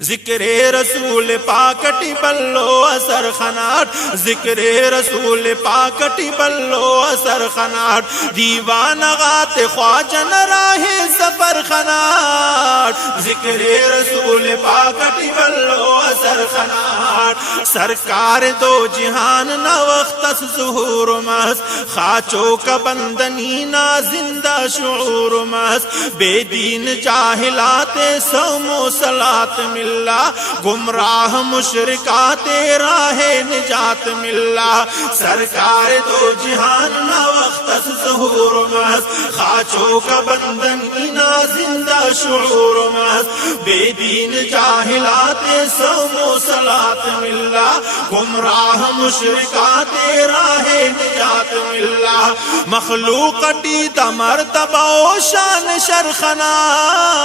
ذکر رسول پاکٹی بلو اثر خناٹ، ذکر رسول پاکٹی بلو اثر خناٹ، دیوان غات خواجن راہ سفر خناٹ، ذکر رسول پاکٹی بلو اثر خناٹ، سرکار دو جہان نہ وقت ظہور مس، خاچو کا بندنی نا زندہ شعور مس، بے دین جاہلات سومو صلات ملا، گمراہ مشرکات راہ نجات ملا، سرکار دو جہان نہ وقت ظہور مس، خاچو کا بندنی نا زندہ شعور مس، بے دین جاہلات سومو صلات ملا، گمراہ مشرکات راہ نجات ملا، مخلوق دید مرتبہ و شان شرخناٹ،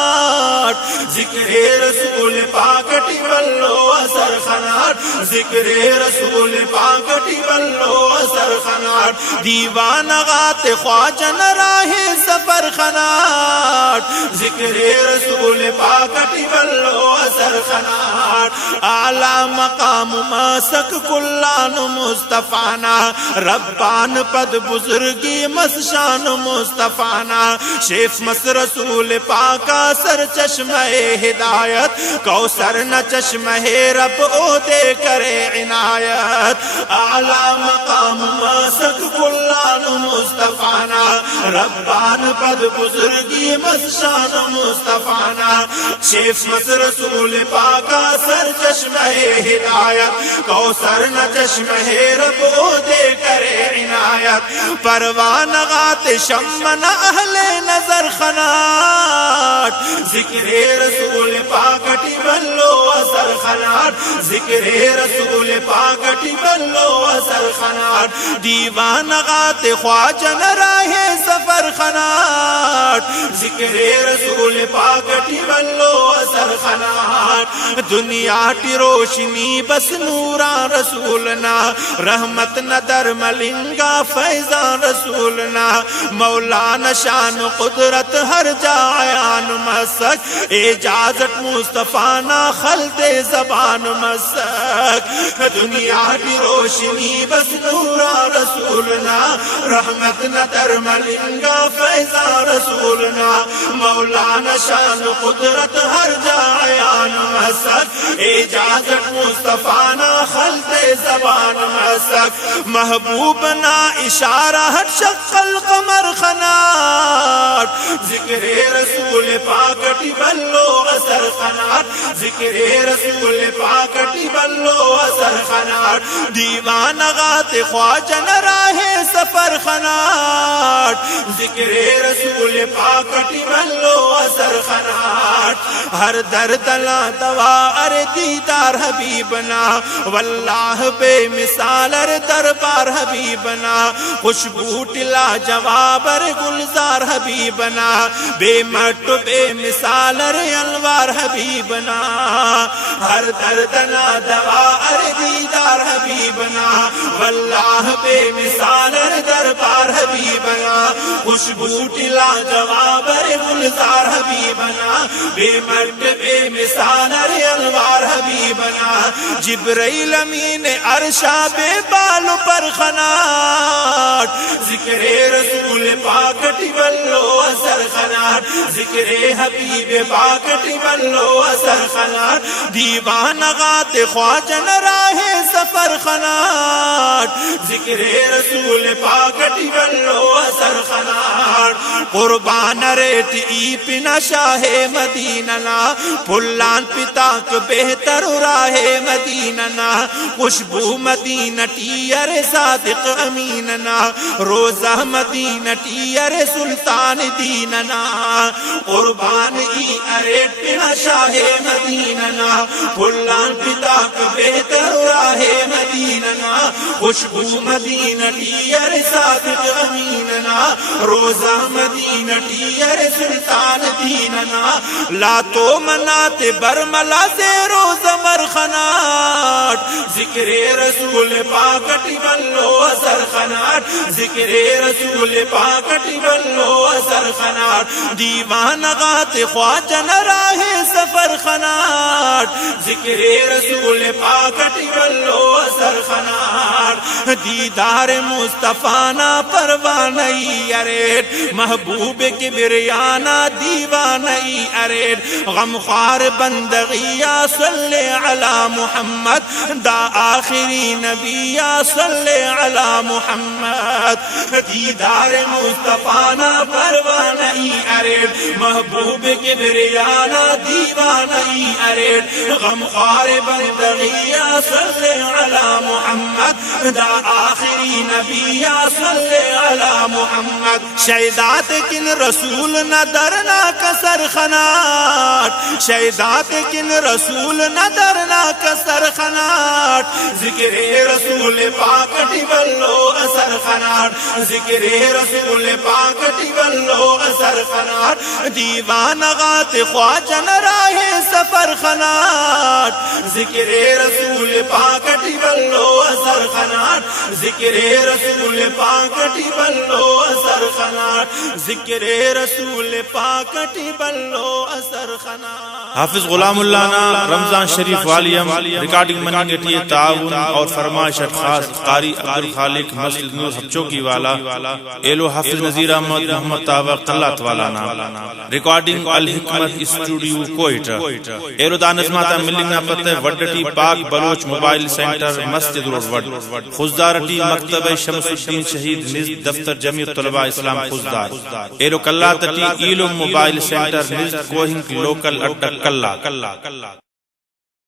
ذکر رسول پاکٹی بلو اثر خناٹ، ذکر رسول پاکٹی بلو اثر خناٹ، دیوان غات خواجن راہ سفر خناٹ، ذکر رسول پاکٹی بلو اثر خناٹ، اعلی مقام ماسک کلان مصطفیٰنا، ربان پد بزرگی مسشان مصطفیٰنا، شیف مس رسول پاکا سر چشمہ ہدایت، کوثر نہ چشمہ رب او دے کرے عنایت، اعلی مقام ماسک کلان مصطفیٰنا، ربان پد بزرگی مسشان مصطفیٰنا، شیف مس رسول پاکا سر چشمہ ہدایت، کوثر نہ چشمہ رب او دے کرے عنایت، پروان غات شمن اہل نظر خناٹ، ذکر رسول پاکٹی بلو اثر خناٹ، ذکر رسول پاکٹی بلو اثر خناٹ، دیوان غات خواجن راہ سفر خناٹ، ذکر رسول پاکٹی بلو اثر خناٹ، دنیا ٹی روشنی بس نوران رسولنا، رحمت نہ در ملنگا فیضان رسولنا، مولانا شان قدرت ہر جایان مسک، اجازت مصطفیٰ نا خلد زبان مسک، دنیا کی روشنی بس نوران رسولنا، رحمت نہ در ملنگا فیضان رسولنا، مولانا شان قدرت ہر جایان مسک، اجازت مصطفیٰ نا خلد زبان مسک، محبوب نا اشارہ ہٹ شق القمر خناٹ، ذکر رسول پاکٹی بلو اثر خناٹ، ذکر رسول پاکٹی بلو اثر خناٹ، دیوان غات خواجن راہ سفر خناٹ، ذکر رسول پاکٹی بلو اثر خناٹ، ہر درد لا دوا ار دیدار حبیبنا، واللہ بے مثال ار دربار حبیبنا، خوشبو ٹلا جواب ار گلزار حبیبنا، بے مٹ بے مثال ار انوار حبیبنا، ہر درد نا دوا ار دیدار حبیبنا، واللہ بے مثال ار دربار حبیبنا، خوشبو ٹلا جواب ار گلزار حبیبنا، بے مٹ بے مثال ار انوار حبیبنا، جبرائیل امین عرشا بے بال پر خناٹ، ذکر رسول پاکٹی بلو اثر خناٹ، ذکر حبیب پاکٹی بلو اثر خناٹ، دیوان غات خواجن راہ سفر خناٹ، ذکر رسول پاکٹی بلو اثر خناٹ، قربان ریٹ ای پنا شاہ مدیننا، پلان پتاک بہتر راہ مدیننا، خوشبو مدینہ ٹیر صادق امیننا، روزہ مدینہ ٹیر سلطان دیننا، قربان ای اریٹ پنا شاہ مدیننا، پلان پتاک بہتر راہ مدیننا، خوشبو مدینہ ٹیر صادق امیننا، روزہ مدینہ ٹیر سلطان دیننا، لا تو منات برملا سے روز مرخناٹ، ذکر رسول پاکٹی بلو اثر خناٹ، ذکر رسول پاکٹی بلو اثر خناٹ، دیوان غات خواجن راہ سفر خناٹ، ذکر رسول پاک ٹولو اثر خنار دیدار مصطفیٰ نا پروانئی اریٹ محبوب کبریانا دیوانئی اریٹ غمخوار بندگیا صلی علی محمد دا آخری نبی صلی علی محمد دیدار مصطفیٰ نا پروانئی اریٹ محبوب کبریانا دیوانئی اریٹ غمخوار بندگیا صلی علی محمد دا آخری نبی صلی علی محمد شہدات کن رسول نہ درنا کسر خناٹ شہدات کن رسول نہ درنا کسر خناٹ ذکر رسول پاک ٹولو اثر خناٹ ذکر رسول پاک ٹولو اثر خناٹ دیوان غات خواجن راہ سفر خناٹ ذکر رسول پاک ٹولو اثر خناٹ ذکر رسول پاک ٹولو اثر خناٹ ذکر رسول پاک ٹولو اثر خناٹ حافظ غلام اللہ نا رمضان شریف والیم ریکارڈنگ منگٹی تعاون اور فرمائش خاص قاری عبدالخالق مسجد نور چوکی والا ایلو حافظ نذیر احمد محمد طاوق قلات والا نا ریکارڈنگ الحکمت اسٹوڈیو کوئٹہ ایلو دانزماتا ملنگ نا پتہ وڈٹی پاک بلوچ موبائل سینٹر مسجد روڈ وڈ خوزدارٹی مکتبہ شمس الدین شہید نزد دفتر جمعیت طلباء اسلام خوزدار ایلو کلاتٹی ایلو موبائل سینٹر نزد کوہنگ لوکل اٹک کلا